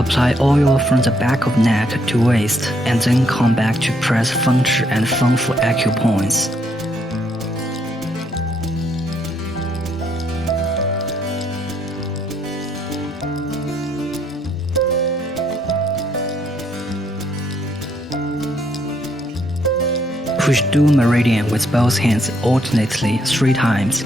Apply oil from the back of neck to waist, and then come back to press puncture and form for acupoints. Push dual meridian with both hands alternately 3 times.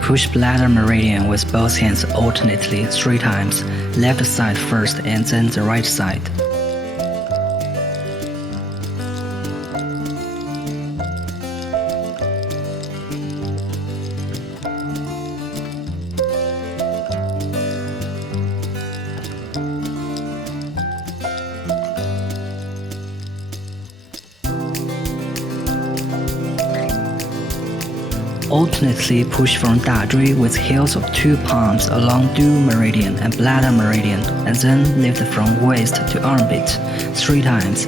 Push bladder meridian with both hands alternately 3 times, left side first and then the right side. Alternately push from 大椎 with heels of 2 palms along dual meridian and bladder meridian, and then lift from waist to armpit 3 times,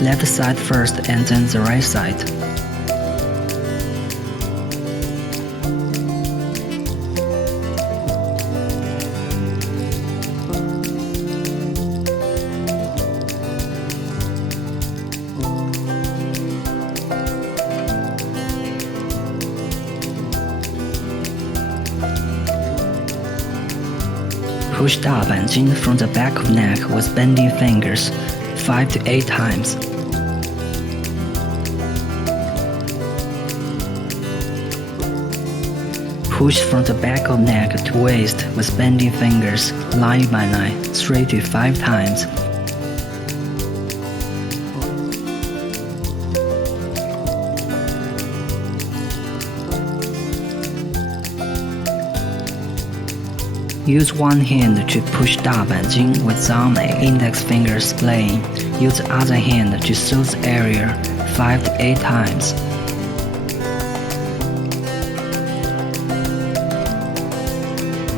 left side first and then the right side. Push 大板筋 from the back of neck with bending fingers 5 to 8 times. Push from the back of neck to waist with bending fingers 9 by 9 3 to 5 times. Use one hand to push 大板筋 with thumb and index fingers splaying. Use the other hand to soothe the area 5 to 8 times.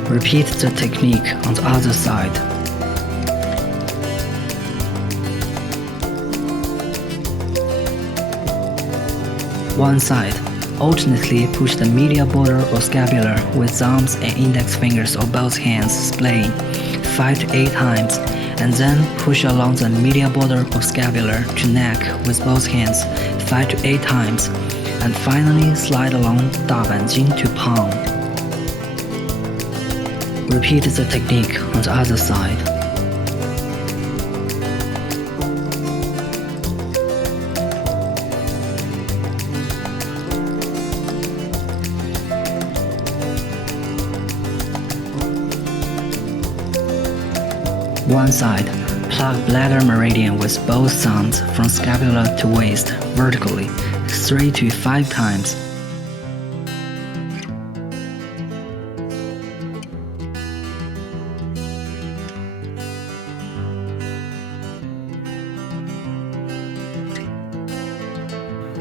Repeat the technique on the other side. One side. Alternately push the medial border or scapula with thumbs and index fingers of both hands splaying 5 to 8 times, and then push along the medial border of scapula to neck with both hands 5 to 8 times, and finally slide along 大板筋 to palm. Repeat the technique on the other side. One side. Plug bladder meridian with both thumbs from scapula to waist vertically 3 to 5 times.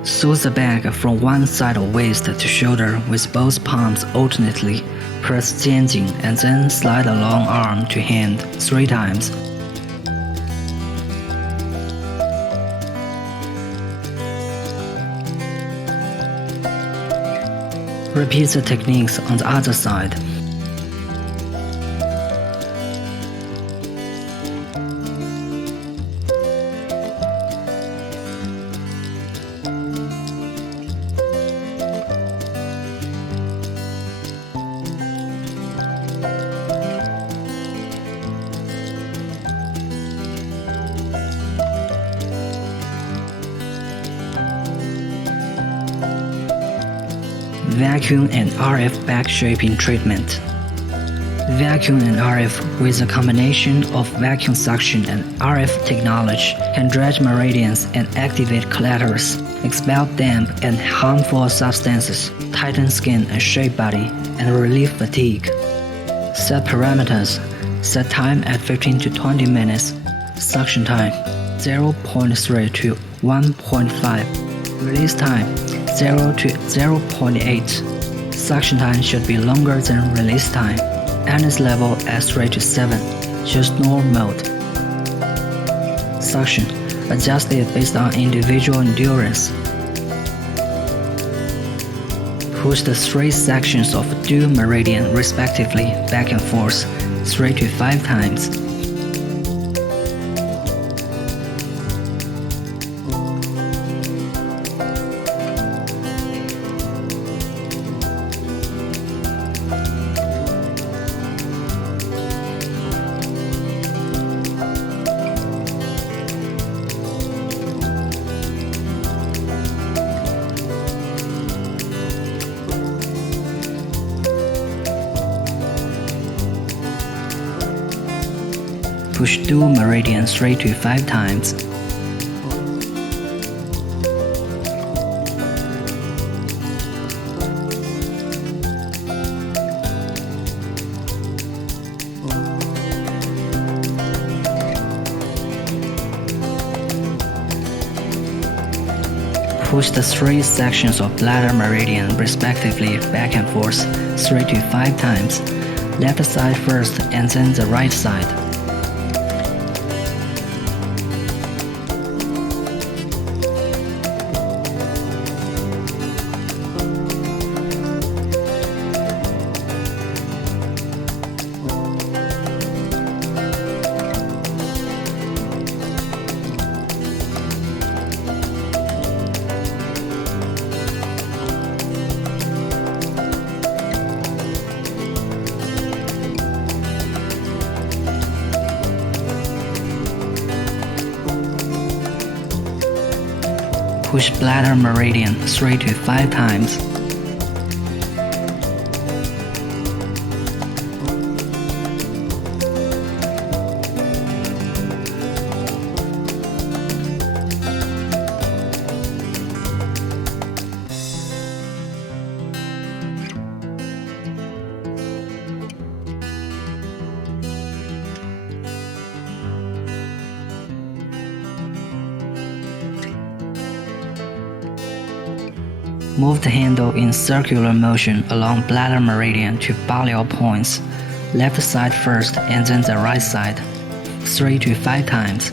Soothe the back from one side of waist to shoulder with both palms alternately. Press 肩颈 and then slide along arm to hand 3 times. Repeat the techniques on the other side. Vacuum and RF back shaping treatment. Vacuum and RF with a combination of vacuum suction and RF technology can dredge meridians and activate clitoris, expel damp and harmful substances, tighten skin and shape body, and relieve fatigue. Set parameters. Set time at 15 to 20 minutes. Suction time 0.3 to 1.5. Release time 0 to 0.8. Suction time should be longer than release time. Anus level at 3 to 7. Choose normal mode. suction, adjusted based on individual endurance. Push the 3 sections of dual meridian respectively back and forth 3 to 5 times. Push dual meridian 3 to 5 times. Push the 3 sections of bladder meridian respectively back and forth 3 to 5 times, left side first and then the right side. Push bladder meridian 3 to 5 times. Move the handle in circular motion along bladder meridian to balliol points, left side first and then the right side, 3 to 5 times.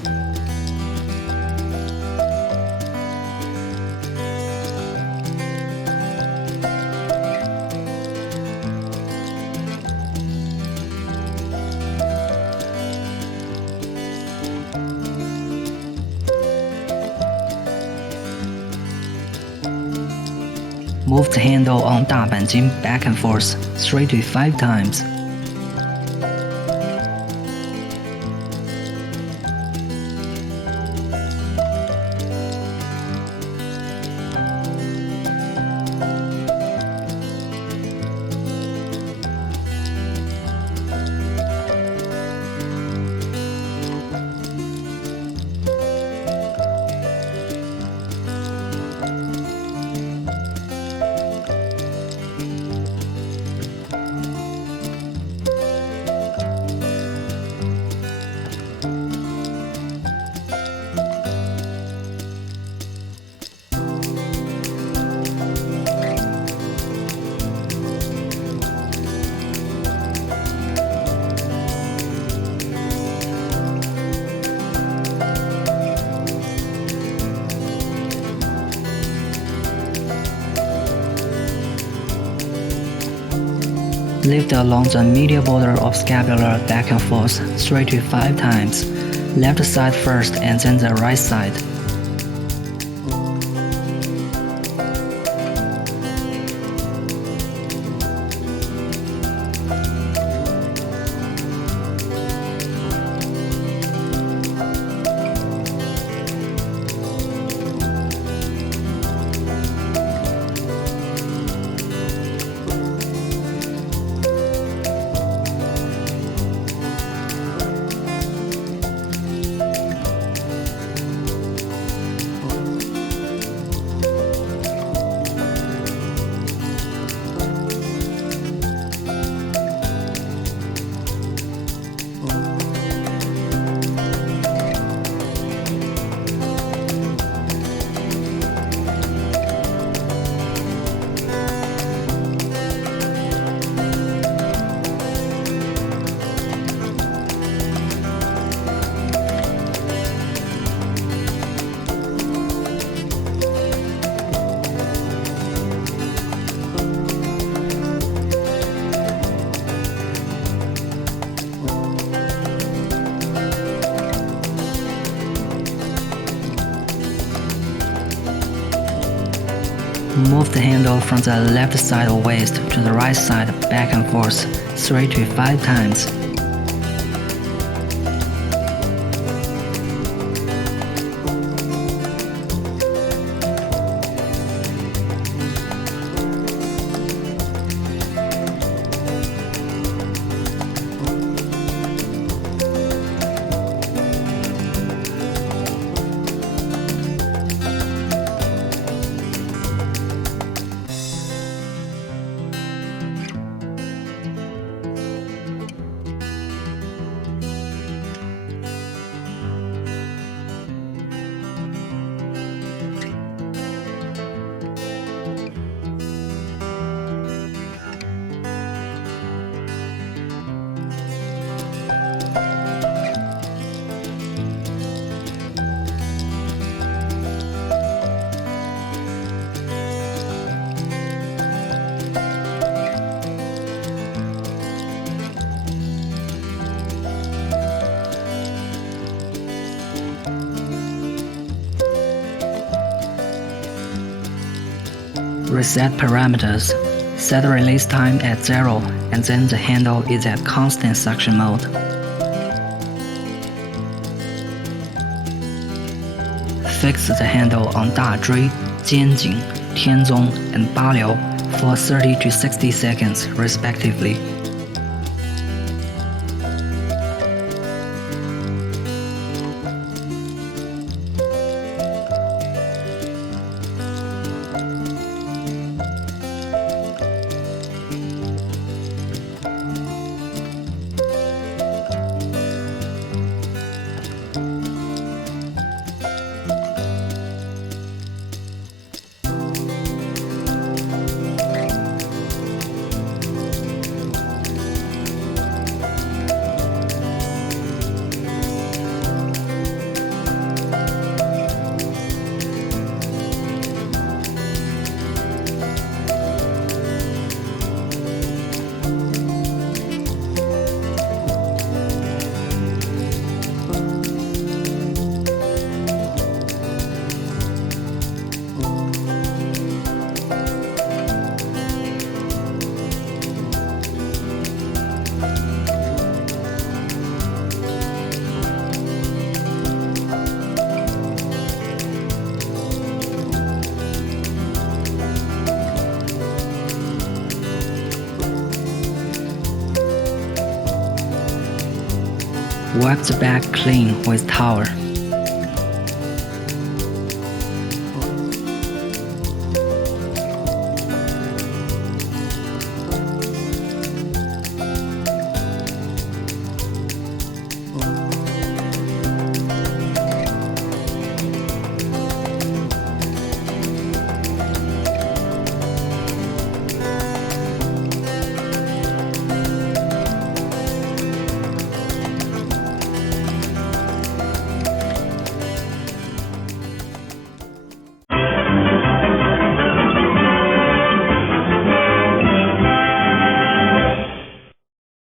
Move the handle on 大板筋 back and forth 3 to 5 times. Lift along the medial border of scapula back and forth 3 to 5 times, left side first and then the right side. Move the handle from the left side of waist to the right side back and forth 3 to 5 times. Reset parameters. Set the release time at 0 and then the handle is at constant suction mode. Fix the handle on 大锥、肩颈、天宗 and 八流 for 30 to 60 seconds respectively. Wipe the back clean with towel.